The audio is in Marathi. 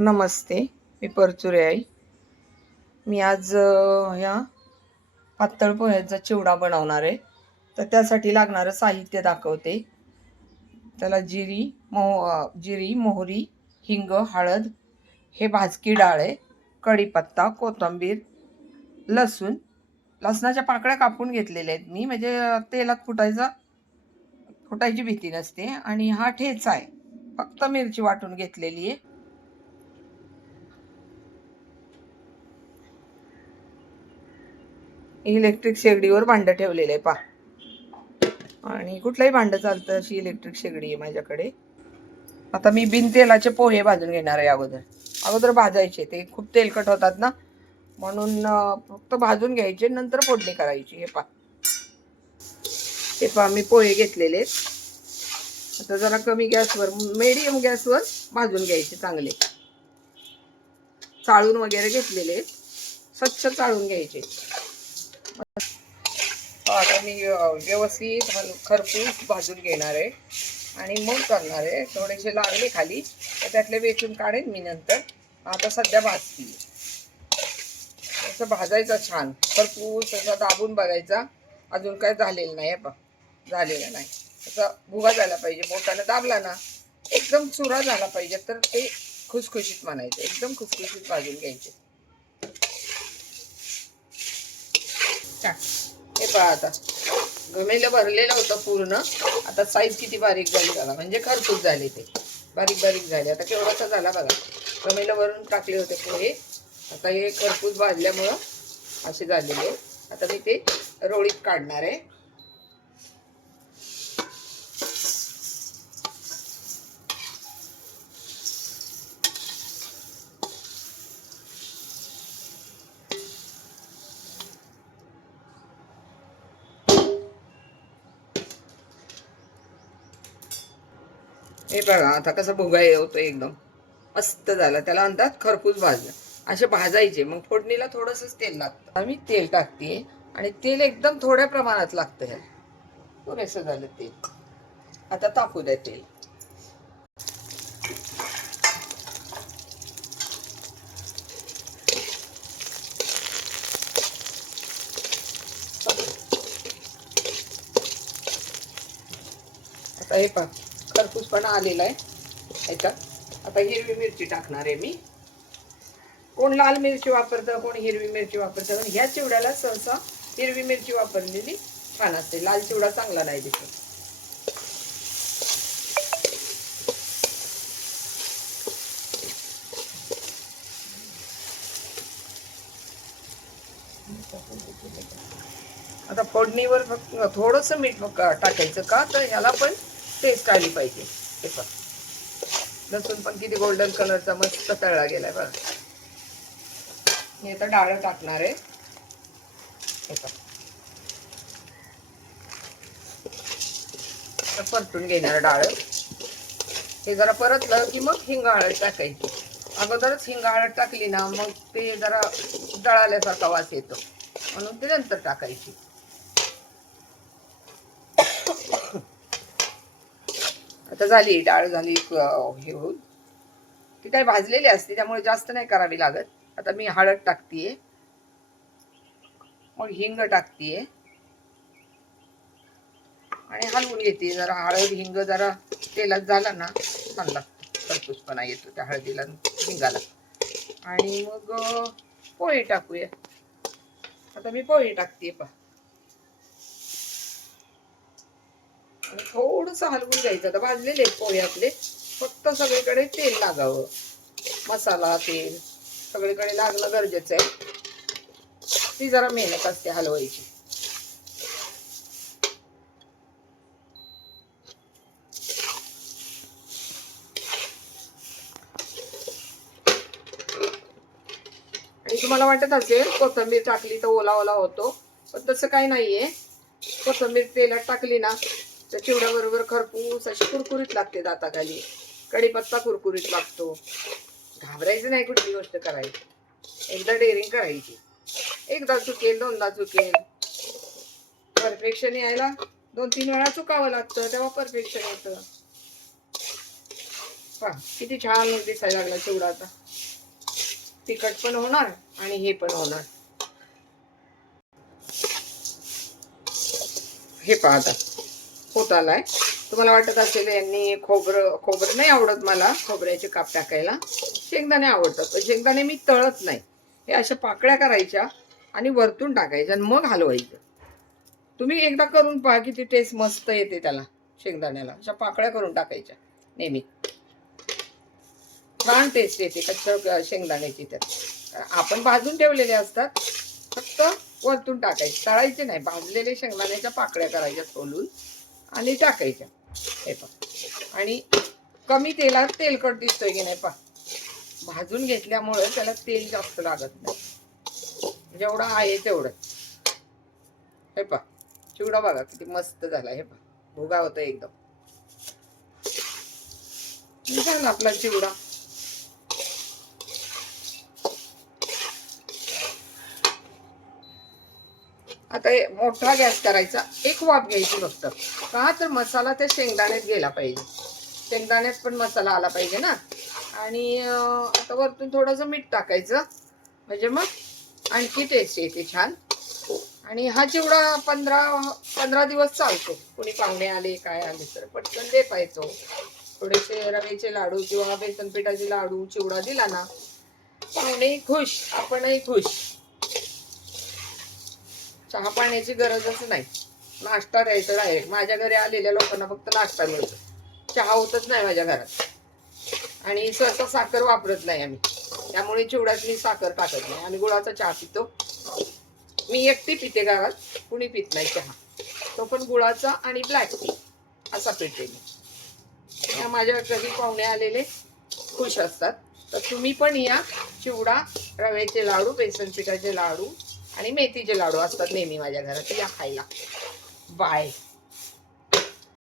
नमस्ते मी परचुरे आई. मी आज या ह्या पातळ पोह्याचा चिवडा बनवणार आहे. तर त्यासाठी लागणारं साहित्य दाखवते. त्याला जिरी मोह जिरी मोहरी हिंग हळद हे भाजकी डाळ आहे कढीपत्ता कोथिंबीर लसूण. लसणाच्या पाकळ्या कापून घेतलेल्या आहेत मी म्हणजे तेलात फुटायचा फुटायची भीती नसते. आणि हा ठेचा आहे. फक्त मिरची वाटून घेतलेली आहे. इलेक्ट्रिक शेगडीवर भांडं ठेवलेलं आहे पा. आणि कुठलंही भांडं चालतं अशी इलेक्ट्रिक शेगडी आहे माझ्याकडे. आता मी बिन तेलाचे पोहे भाजून घेणार आहे अगोदर. अगोदर भाजायचे ते खूप तेलकट होतात ना. म्हणून फक्त भाजून घ्यायचे नंतर फोडणी करायची हे पा. हे पा मी पोहे घेतलेले. आहेत आता जरा कमी गॅसवर मिडियम गॅसवर भाजून घ्यायचे चांगले. चाळून वगैरे घेतलेले. स्वच्छ चाळून घ्यायचे. आता मी व्यवस्थित हल- खरपूस भाजून घेणार आहे. आणि मग करणार आहे. थोडेसे लागले खाली. तर त्यातले वेचून काढेन मी नंतर. आता सध्या भाजती असं भाजायचं छान. खरपूस असा दाबून बघायचा. अजून काय झालेलं नाही बघ. झालेलं नाही. असा भुगा झाला पाहिजे. बोटानं दाबला ना एकदम चुरा झाला पाहिजे. तर ते खुसखुशीत म्हणायचे. एकदम खुसखुशीत भाजून घ्यायचे. टाक. पहा आता. गमेलं भरलेलं होतं पूर्ण. आता साईज किती बारीक झाली बघा. म्हणजे खरपूस झाले ते. बारीक बारीक झाले. आता केवढासा झाला बघा. गमेलं भरून टाकले होते पोहे आता हे खरपूस भाजल्यामुळं असे झालेले. आता मी ते रोळीत काढणार आहे. हे बघा आता कसं भुगा होतो एकदम. मस्त झाला. त्याला म्हणतात खरपूस भाजलं. असे भाजायचे. मग फोडणीला थोडंसंच तेल लागतं. आम्ही तेल टाकते आणि तेल एकदम थोड्या प्रमाणात लागतं ह्याला. पुरेसं झालं तेल. आता तापू द्या तेल. आता हे पहा. खरपूसपणा आलेला आहे. ह्याच्यात. आता हिरवी मिरची टाकणार आहे मी. कोण लाल मिरची वापरतं कोण हिरवी मिरची वापरतं पण ह्या चिवड्याला सहसा हिरवी मिरची वापरलेली छान असते. लाल चिवडा चांगला नाही दिसत. आता फोडणीवर फक्त थोडंसं मीठ टाकायचं का? तर ह्याला पण टेस्ट आली पाहिजे. हे पण लसूण पण किती गोल्डन कलरचा मस्त तळला गेलाय बघा. मी आता डाळ टाकणार आहे. हे परतून घेणार डाळ. हे जरा परतलं की मग हिंग हळद टाकायची. अगोदरच हिंग हळद टाकली ना मग ते जरा दळाल्यासारखा वास येतो. म्हणून ते नंतर टाकायची. आता झाली डाळ झाली हे होऊन. ती काही भाजलेली असते त्यामुळे जास्त नाही करावी लागत. आता मी हळद टाकतीये. मग हिंग टाकतीये. आणि हलवून घेते जरा हळद हिंग जरा तेलात झाला ना छान लागतं खरपूसपणा येतो त्या हळदीला हिंगाला. आणि मग पोळी पोहे टाकूया. आता मी पोहे टाकते पा आणि थोडस हलवून घ्यायचं. आता भाजलेले आहेत पोहे आपले. फक्त सगळीकडे तेल लागावं. मसाला तेल. सगळीकडे लागणं गरजेचं आहे. ती जरा मेहनत असते हलवायची. आणि तुम्हाला वाटत असेल कोथिंबीर टाकली तर ओला ओला होतो. पण तसं काही नाहीये. कोथंबीर तेलात टाकली ना तर चिवड्याबरोबर खरपूस अशी कुरकुरीत लागते दाताखाली. कढीपत्ता कुरकुरीत लागतो. घाबरायचं नाही कुठली गोष्ट करायची. एकदा डेअरिंग करायची. एकदा चुकेल दोनदा चुकेल. परफेक्शन यायला दोन तीन वेळा चुकावं लागतं तेव्हा परफेक्शन येतं. पहा किती छान दिसायला लागला चिवडा आता. तिखट पण होणार आणि हे पण होणार. हे पहा आता. होत आलाय. तुम्हाला वाटत असेल यांनी खोबरं खोबरं नाही आवडत मला खोबऱ्याचे काप टाकायला. शेंगदाणे आवडतात पण शेंगदाणे मी तळत नाही. हे अशा पाकळ्या करायच्या आणि वरतून टाकायच्या आणि मग हलवायचं. तुम्ही एकदा करून पहा किती टेस्ट मस्त येते त्याला शेंगदाण्याला. अशा पाकळ्या करून टाकायच्या नेहमी. छान टेस्ट येते कच्छ शेंगदाण्याची त्यात आपण भाजून ठेवलेले असतात फक्त वरतून टाकायचे. तळायचे नाही भाजलेले शेंगदाण्याच्या पाकळ्या करायच्या सोलून आणि टाकायच्या. हे पहा. आणि कमी तेलात तेलकट दिसतोय की नाही पहा. भाजून घेतल्यामुळे त्याला तेल जास्त लागत नाही. जेवढं आहे तेवढं. हे पहा. चिवडा बघा किती मस्त झाला. हे पहा. भुगा होता एकदम. झाला आपला चिवडा. आता हे मोठा गॅस करायचा एक वाफ घ्यायची फक्त. का तर मसाला त्या शेंगदाण्यात गेला पाहिजे. शेंगदाण्यात पण मसाला आला पाहिजे ना. आणि आता वरतून थोडंसं मीठ टाकायचं. म्हणजे मग आणखी टेस्ट येते छान. आणि हा चिवडा पंधरा पंधरा दिवस चालतो. कुणी पाहुणे आले काय आले तर पटकन दे पाहिजे थोडेसे रव्याचे लाडू किंवा बेसन पिठाचे लाडू चिवडा दिला ना पाहुणेही खुश आपणही खुश. चहा पाण्याची गरजच नाही. नाश्ता द्यायचा डायरेक्ट माझ्या घरी आलेल्या लोकांना फक्त नाश्ता मिळतो. चहा होतच नाही माझ्या घरात. आणि सहसा साखर वापरत नाही आम्ही. त्यामुळे चिवड्यात मी साखर टाकत नाही. आम्ही गुळाचा चहा पितो. मी एकटी पिते गावात कुणी पित नाही चहा. तो पण गुळाचा आणि ब्लॅक टी असा पिते मी. माझ्या घरी पाहुणे आलेले खुश असतात. तर तुम्ही पण या चिवडा रव्याचे लाडू बेसन पिठाचे लाडू आणि मेथीचे लाडू असतात नेहमी माझ्या घरात या खायला. बाय.